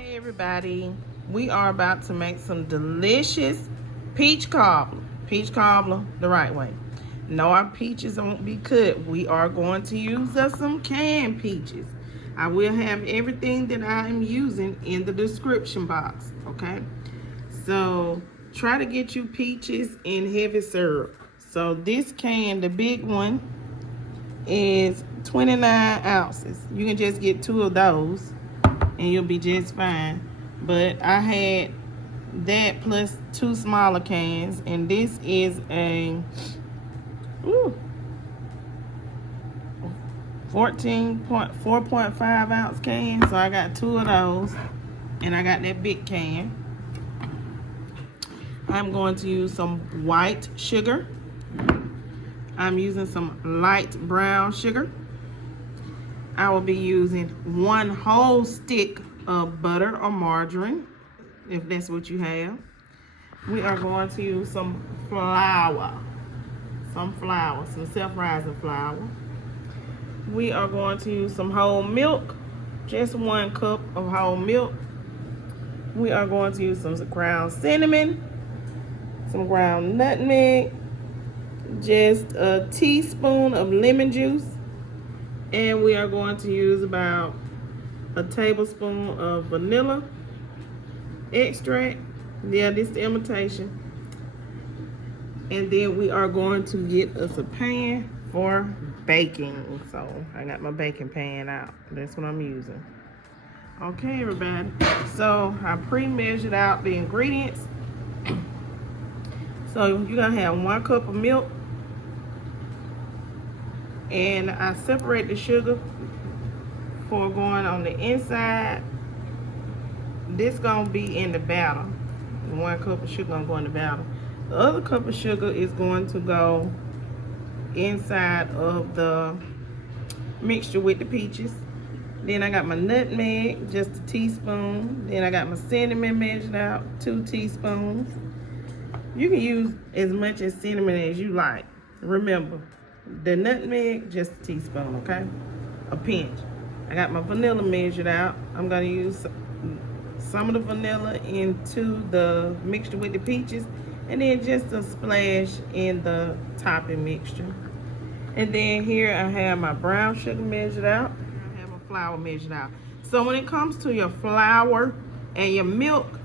Hey everybody, we are about to make some delicious peach cobbler. Peach cobbler the right way. No, our peaches won't be cut. We are going to use some canned peaches. I will have everything that I am using in the description box, okay? So try to get you peaches in heavy syrup. So this can, the big one, is 29 ounces. You can just get 2 of those and you'll be just fine. But I had that plus 2 smaller cans, and this is a 4.5 ounce can. So I got 2 of those, and I got that big can. I'm going to use some white sugar. I'm using some light brown sugar. I will be using 1 whole stick of butter or margarine, if that's what you have. We are going to use some flour, some self-rising flour. We are going to use some whole milk, just 1 cup of whole milk. We are going to use some ground cinnamon, some ground nutmeg, just a teaspoon of lemon juice, and we are going to use about a tablespoon of vanilla extract. Yeah, this is the imitation. And then we are going to get us a pan for baking. So I got my baking pan out. That's what I'm using. Okay, everybody. So I pre-measured out the ingredients. So you're gonna have 1 cup of milk, and I separate the sugar for going on the inside. This gonna be in the batter. 1 cup of sugar gonna go in the batter. The other cup of sugar is going to go inside of the mixture with the peaches. Then I got my nutmeg, just a teaspoon. Then I got my cinnamon measured out, 2 teaspoons. You can use as much as cinnamon as you like. Remember, the nutmeg, just a teaspoon, okay? A pinch. I got my vanilla measured out. I'm gonna use some of the vanilla into the mixture with the peaches, and then just a splash in the topping mixture. And then here I have my brown sugar measured out. I have my flour measured out. So when it comes to your flour and your milk,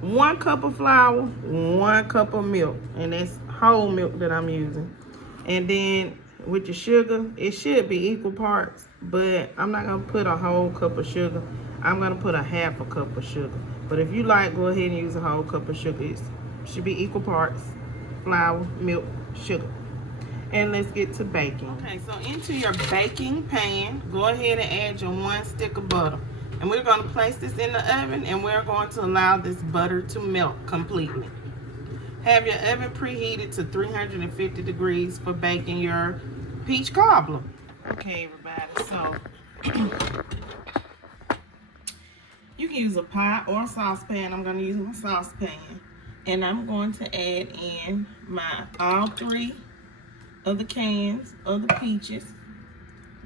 1 cup of flour, 1 cup of milk, and that's whole milk that I'm using. And then with your sugar, it should be equal parts, but I'm not gonna put a whole cup of sugar. I'm gonna put a half a cup of sugar. But if you like, go ahead and use a whole cup of sugar. It should be equal parts, flour, milk, sugar. And let's get to baking. Okay, so into your baking pan, go ahead and add your 1 stick of butter. And we're gonna place this in the oven, and we're going to allow this butter to melt completely. Have your oven preheated to 350 degrees for baking your peach cobbler. Okay, everybody, so you can use a pot or a saucepan. I'm gonna use my saucepan. And I'm going to add in all 3 of the cans of the peaches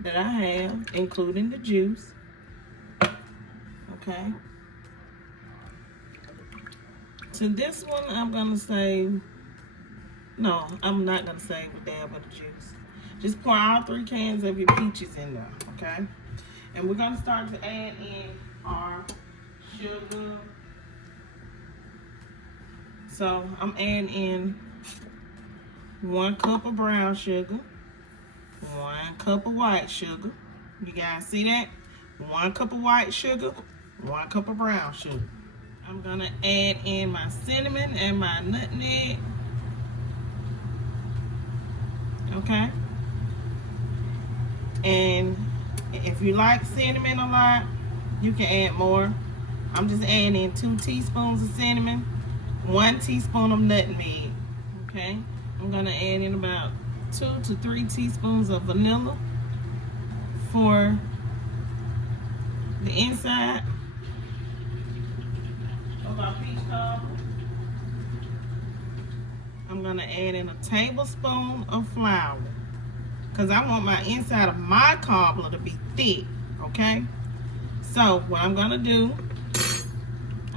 that I have, including the juice. Okay. To this one, I'm gonna save, no, I'm not gonna save a dab of the juice. Just pour all 3 cans of your peaches in there, okay? And we're gonna start to add in our sugar. So I'm adding in 1 cup of brown sugar, 1 cup of white sugar. You guys see that? 1 cup of white sugar, 1 cup of brown sugar. I'm gonna add in my cinnamon and my nutmeg. Okay? And if you like cinnamon a lot, you can add more. I'm just adding in 2 teaspoons of cinnamon, 1 teaspoon of nutmeg. Okay? I'm gonna add in about 2 to 3 teaspoons of vanilla for the inside of our peach cobbler. I'm gonna add in a tablespoon of flour, because I want my inside of my cobbler to be thick, okay? So what I'm gonna do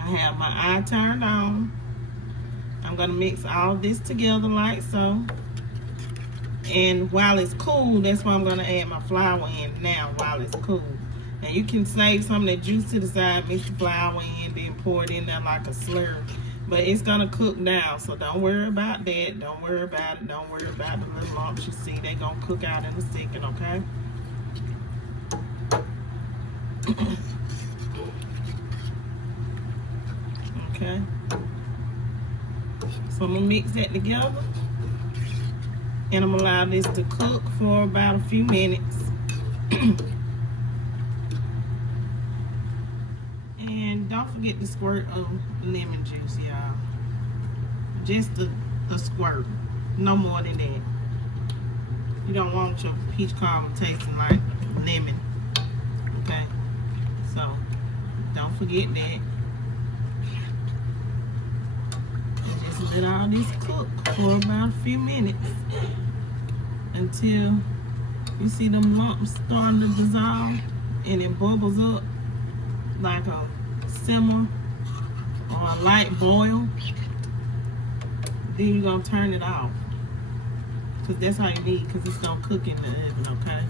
I have my eye turned on. I'm gonna mix all this together like so. And while it's cool, that's why I'm gonna add my flour in now while it's cool. Now you can save some of that juice to the side, mix the flour in, then pour it in there like a slurry. But it's gonna cook down, so don't worry about that. Don't worry about it. Don't worry about the little lumps you see. They gonna cook out in a second, okay? Okay. So I'm gonna mix that together, and I'm gonna allow this to cook for about a few minutes. And don't forget to squirt of lemon juice, y'all. Just a squirt, no more than that. You don't want your peach cobbler tasting like lemon, okay? So don't forget that. And just let all this cook for about a few minutes until you see them lumps starting to dissolve and it bubbles up like a simmer or a light boil. Then you're gonna turn it off, because that's how you need, because it's gonna cook in the oven, okay?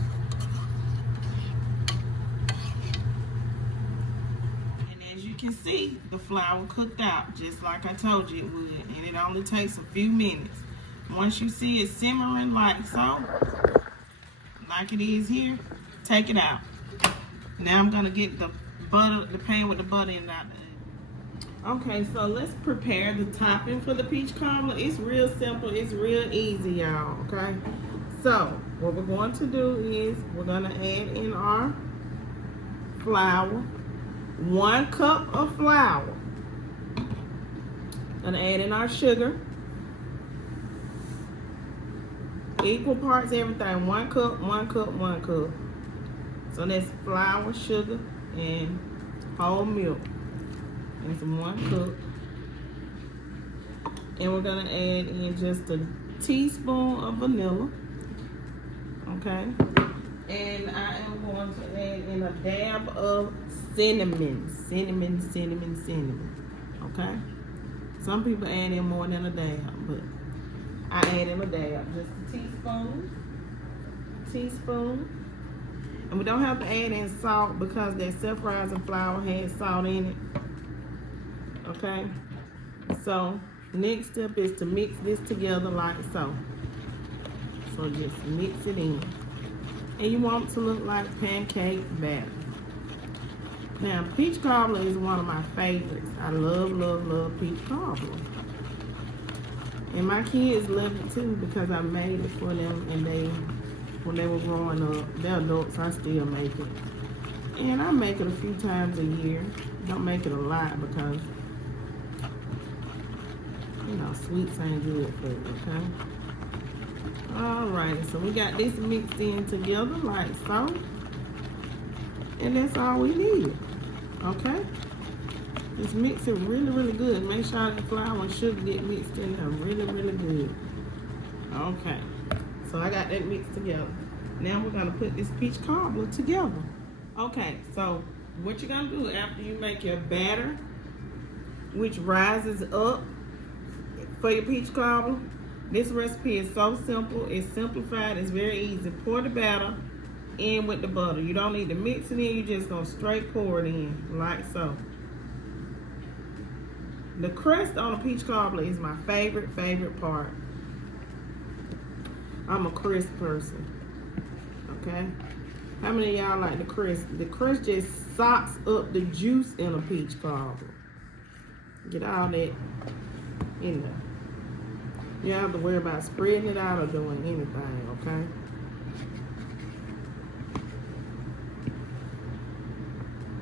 And as you can see, the flour cooked out just like I told you it would, and it only takes a few minutes. Once you see it simmering like so, like it is here, take it out. Now I'm gonna get the butter, the pan with the butter in out. Okay, so let's prepare the topping for the peach cobbler. It's real simple, it's real easy, y'all, okay? So what we're going to do is we're gonna add in our flour, 1 cup of flour. Gonna add in our sugar, equal parts everything, 1 cup, 1 cup, 1 cup. So that's flour, sugar, and whole milk. And some 1 cup. And we're gonna add in just a teaspoon of vanilla. Okay. And I am going to add in a dab of cinnamon. Cinnamon. Okay. Some people add in more than a dab, but I add in a dab. Just a teaspoon. And we don't have to add in salt because that self-rising flour has salt in it. Okay, so next step is to mix this together like so. So just mix it in. And you want it to look like pancake batter. Now, peach cobbler is one of my favorites. I love peach cobbler. And my kids love it too because I made it for them, and when they were growing up, they're adults, I still make it. And I make it a few times a year. Don't make it a lot because you know, sweets ain't good for you, okay? Alright, so we got this mixed in together like so. And that's all we need, okay? Just mix it really good. Make sure the flour and sugar get mixed in there really good. Okay, so I got that mixed together. Now we're gonna put this peach cobbler together. Okay, so what you're gonna do after you make your batter, which rises up for your peach cobbler, this recipe is so simple, it's simplified, it's very easy. Pour the batter in with the butter. You don't need to mix it in, you're just gonna straight pour it in like so. The crust on a peach cobbler is my favorite part. I'm a crust person, okay? How many of y'all like the crust? The crust just soaks up the juice in a peach cobbler. Get all that in there. You don't have to worry about spreading it out or doing anything, okay?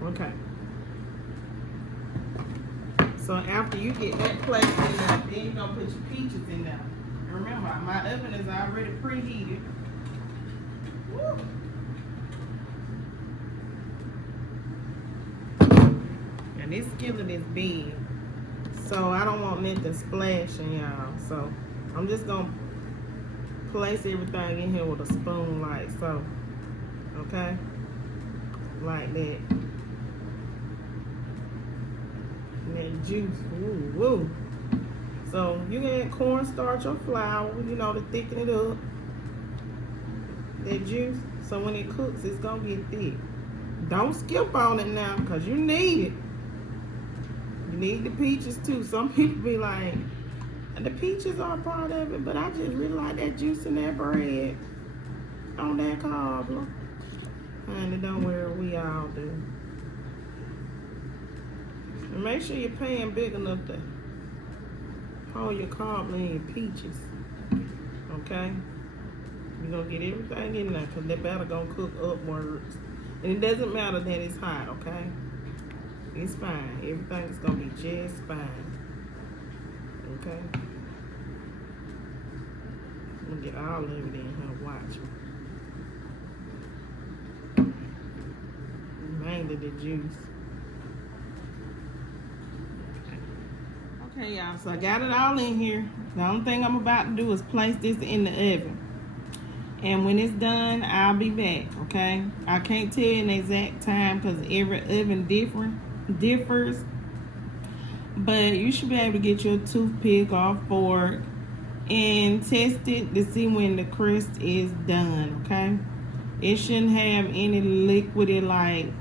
Okay. So after you get that placed in there, then you're gonna put your peaches in there. And remember, my oven is already preheated. Woo. And this skillet is big, so I don't want nothing splashing, y'all. So I'm just gonna place everything in here with a spoon like so. Okay? Like that. And that juice, ooh, woo. So you can add cornstarch or flour, you know, to thicken it up. That juice, so when it cooks, it's gonna get thick. Don't skip on it now, cause you need it. You need the peaches too. Some people be like, the peaches are part of it, but I just really like that juice in that bread on that cobbler. Honey, don't worry, we all do. And make sure your pan big enough to hold your cobbler and your peaches. Okay? You're gonna get everything in there because that batter gonna cook upwards. And it doesn't matter that it's hot, okay? It's fine. Everything's gonna be just fine. Okay? I'm gonna get all of it in here. Watch me. Mainly the juice. Okay, y'all. So I got it all in here. The only thing I'm about to do is place this in the oven. And when it's done, I'll be back, okay? I can't tell you an exact time because every oven differs. But you should be able to get your toothpick or fork and test it to see when the crust is done, okay? It shouldn't have any liquidy like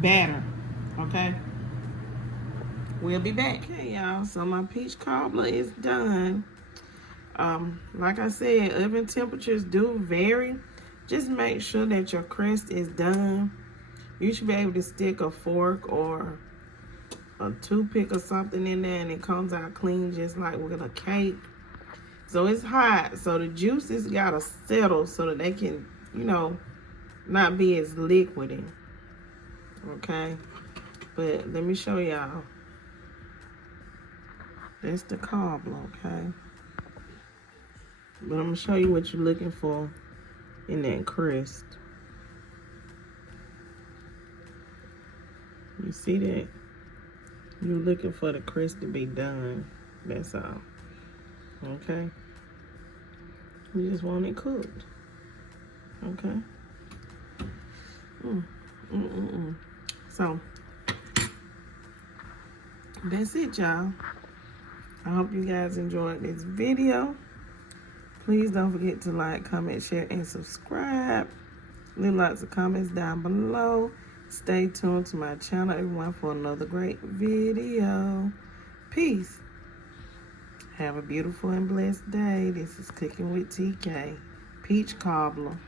batter, okay? We'll be back. Okay, y'all, so my peach cobbler is done. Like I said, oven temperatures do vary. Just make sure that your crust is done. You should be able to stick a fork or a toothpick or something in there and it comes out clean just like with a cake. So it's hot, so the juices gotta settle so that they can, you know, not be as liquidy. Okay, but let me show y'all. That's the cobbler, okay? But I'm gonna show you what you're looking for in that crust. You see that? You're looking for the crust to be done. That's all. Okay? You just want it cooked. Okay? So, that's it, y'all. I hope you guys enjoyed this video. Please don't forget to like, comment, share, and subscribe. Leave lots of comments down below. Stay tuned to my channel, everyone, for another great video. Peace. Have a beautiful and blessed day. This is Cooking with TK. Peach cobbler.